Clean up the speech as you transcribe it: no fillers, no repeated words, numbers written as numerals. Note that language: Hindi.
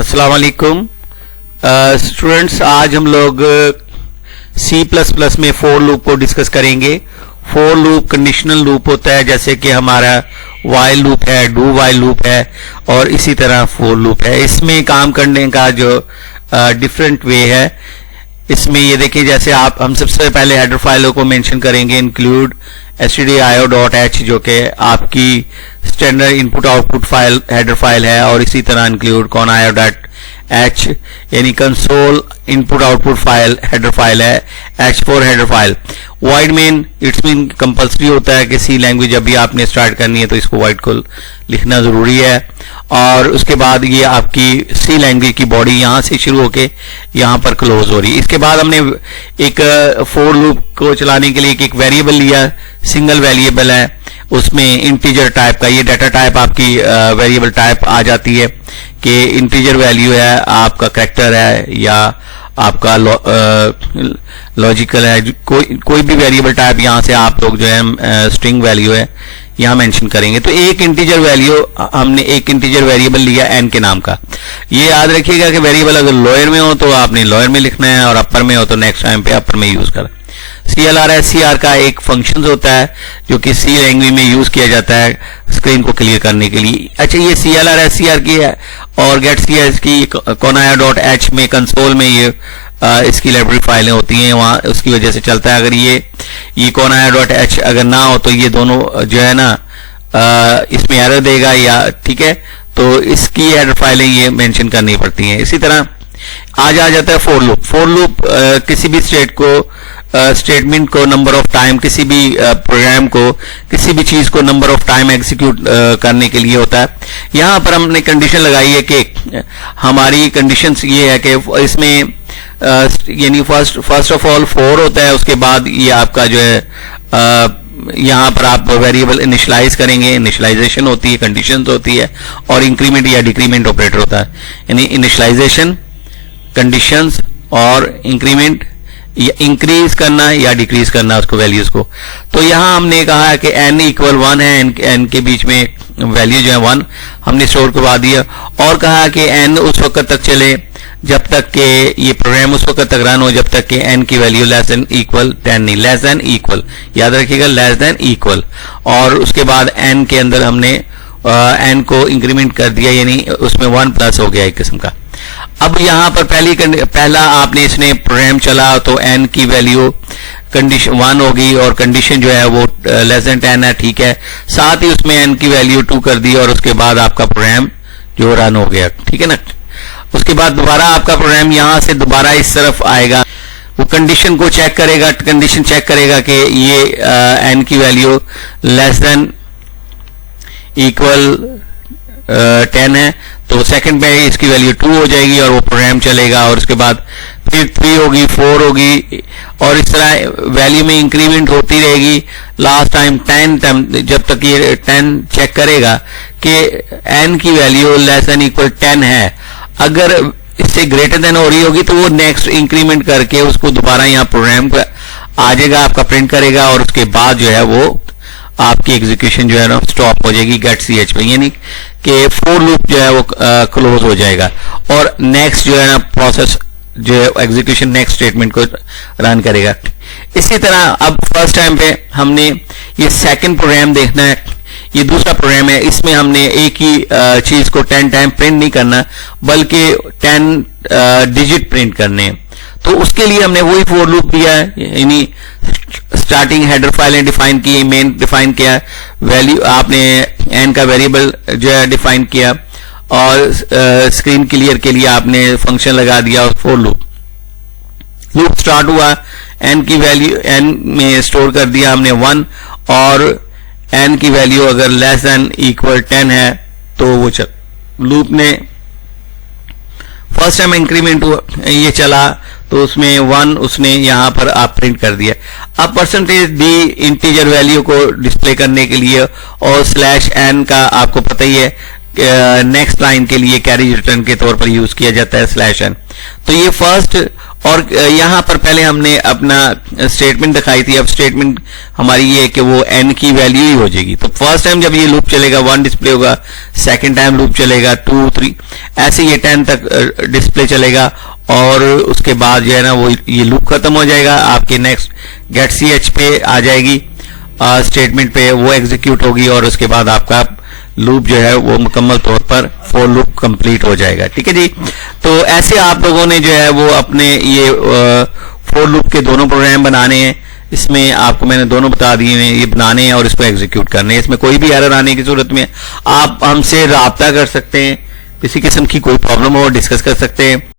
अस्सलाम वालेकुम स्टूडेंट्स, आज हम लोग C++ में फोर लूप को डिस्कस करेंगे। फोर लूप कंडीशनल लूप होता है, जैसे कि हमारा वाइल लूप है, डू वाइल लूप है और इसी तरह फोर लूप है। इसमें काम करने का जो डिफरेंट वे है, इसमें ये देखिए, जैसे हम सबसे पहले हेडर फाइलों को मेंशन करेंगे, इंक्लूड stdio.h जो कि आपकी standard input output file header file है, और इसी तरह इंक्लूड conio.h यानी console input output file header file है, h4 header file. Wide main it's mean compulsory होता है कि सी लैंग्वेज जब भी आपने स्टार्ट करनी है तो इसको वाइड को लिखना जरूरी है। और उसके बाद ये आपकी सी लैंग्वेज की बॉडी यहाँ से शुरू होके यहाँ पर क्लोज हो रही है। इसके बाद हमने एक फोर लूप को चलाने के लिए एक वेरिएबल लिया, सिंगल वेरिएबल है, उसमें इंटीजर टाइप का, ये डाटा टाइप आपकी वेरिएबल टाइप आ जाती है कि इंटीजर वैल्यू है, आपका कैरेक्टर है या आपका लॉजिकल है, कोई भी वेरिएबल टाइप यहाँ से आप लोग जो है स्ट्रिंग वैल्यू है यहाँ मेंशन करेंगे। तो एक इंटीजर वैल्यू, हमने एक इंटीजर वेरिएबल लिया एन के नाम का। ये याद रखिएगा कि वेरिएबल अगर लोअर में हो तो आपने लोअर में लिखना है, और अपर में हो तो नेक्स्ट टाइम पे अपर में यूज करें। CLR का एक फंक्शन होता है जो कि सी लैंग्वेज में यूज किया जाता है स्क्रीन को क्लियर करने के लिए। अच्छा, ये CLR की है और getcs की conio.h में कंसोल में ये इसकी लाइब्रेरी फाइलें होती हैं, वहाँ उसकी वजह से चलता है। अगर ये conio.h अगर ना हो तो ये दोनों जो है ना इसमें एरर देगा, या ठीक है, तो इसकी हेडर फाइलें ये मेंशन करनी पड़ती हैं। इसी तरह आ जाता है फोर लूप। फोर लूप किसी भी स्टेटमेंट को नंबर ऑफ टाइम, किसी भी प्रोग्राम को, किसी भी चीज को नंबर ऑफ टाइम एग्जीक्यूट करने के लिए होता है। यहां पर हमने कंडीशन लगाई है कि हमारी कंडीशन ये है कि इसमें यानी फर्स्ट ऑफ ऑल 4 होता है, उसके बाद ये आपका जो है यहां पर आप वेरिएबल इनिशियलाइज करेंगे, इनिशियलाइजेशन होती है, कंडीशंस होती है, और इंक्रीमेंट या डिक्रीमेंट ऑपरेटर होता है। यानी इनिशियलाइजेशन, कंडीशंस और इंक्रीमेंट, या इंक्रीज करना या डिक्रीज करना उसको वैल्यूज को। तो यहां हमने कहा है कि n इक्वल 1 है, n के बीच में वैल्यू जो है 1 हमने स्टोर करवा दिया, और कहा कि n उस वक्त तक चले जब तक के ये प्रोग्राम उस वक्त तक रन हो जब तक कि n की वैल्यू लेस देन इक्वल 10 नहीं, लेस देन इक्वल, याद रखिएगा, लेस देन इक्वल। और उसके बाद n के अंदर हमने n को इंक्रीमेंट कर दिया, यानी उसमें 1 प्लस हो गया एक किस्म का। अब यहाँ पर पहला आपने इसने प्रोग्राम चला तो n की वैल्यू कंडीशन 1 होगी और कंडीशन जो है वो लेस देन 10 है, ठीक है। साथ ही उसमें n की वैल्यू 2 कर दी और उसके बाद आपका प्रोग्राम जो रन हो गया, ठीक है ना। उसके बाद दोबारा आपका प्रोग्राम यहां से दोबारा इस तरफ आएगा, वो कंडीशन को चेक करेगा, कंडीशन चेक करेगा कि ये n की वैल्यू लेस देन इक्वल 10 है, तो सेकंड में इसकी वैल्यू 2 हो जाएगी और वो प्रोग्राम चलेगा। और उसके बाद फिर 3 होगी, 4 होगी, और इस तरह वैल्यू में इंक्रीमेंट होती रहेगी। लास्ट टाइम 10 जब तक ये 10 चेक करेगा कि n की वैल्यू लेस देन इक्वल 10 है। अगर इससे ग्रेटर देन हो रही होगी तो वो नेक्स्ट इंक्रीमेंट करके उसको दोबारा यहाँ प्रोग्राम पर आ जाएगा, आपका प्रिंट करेगा, और उसके बाद जो है वो आपकी एग्जीक्यूशन जो है ना स्टॉप हो जाएगी getch पे, यानी कि फोर लूप जो है वो क्लोज हो जाएगा और नेक्स्ट जो है ना प्रोसेस जो है एग्जीक्यूशन नेक्स्ट स्टेटमेंट को रन करेगा। इसी तरह अब फर्स्ट टाइम पे हमने ये सेकंड प्रोग्राम देखना है, ये दूसरा प्रोग्राम है, इसमें हमने एक ही चीज को 10 टाइम प्रिंट नहीं करना बल्कि 10 डिजिट प्रिंट करने हैं। तो उसके लिए हमने वही फोर लूप दिया है, यानी स्टार्टिंग हेडर फाइलें डिफाइन की, मेन डिफाइन किया, वैल्यू आपने n का वेरिएबल जो है डिफाइन किया, और स्क्रीन क्लियर के लिए आपने फंक्शन लगा दिया और फोर लूप स्टार्ट हुआ, n की वैल्यू n में स्टोर कर दिया हमने 1, और n की वैल्यू अगर लेस देन इक्वल 10 है तो वो लूप ने फर्स्ट टाइम इंक्रीमेंट ये चला तो उसमें 1 उसने यहां पर आप प्रिंट कर दिया। अब परसेंटेज डी इंटीजर वैल्यू को डिस्प्ले करने के लिए, और /n का आपको पता ही है नेक्स्ट लाइन के लिए कैरेज रिटर्न के तौर पर यूज किया जाता है /n। तो ये फर्स्ट और यहाँ पर पहले हमने अपना स्टेटमेंट दिखाई थी। अब स्टेटमेंट हमारी ये है कि वो n की वैल्यू ही हो जाएगी। तो फर्स्ट टाइम जब ये लूप चलेगा 1 डिस्प्ले होगा, सेकंड टाइम लूप चलेगा 2 3, ऐसे ये 10 तक डिस्प्ले चलेगा और उसके बाद जो है ना वो ये लूप खत्म हो जाएगा। आपके नेक्स्ट गेट ch पे आ जाएगी, स्टेटमेंट पे वो एग्जीक्यूट होगी और उसके बाद आपका लूप जो है वो मुकम्मल तौर पर फॉर लूप कंप्लीट हो जाएगा। ठीक है जी। तो ऐसे आप लोगों ने जो है वो अपने ये फॉर लूप के दोनों प्रोग्राम बनाने हैं। इसमें आपको मैंने दोनों बता दिए हैं, ये बनाने हैं और इसको एग्जीक्यूट करने हैं। इसमें कोई भी एरर आने की सूरत में आप हमसे राब्ता कर सकते हैं, किसी किस्म की कोई प्रॉब्लम हो डिस्कस कर सकते हैं।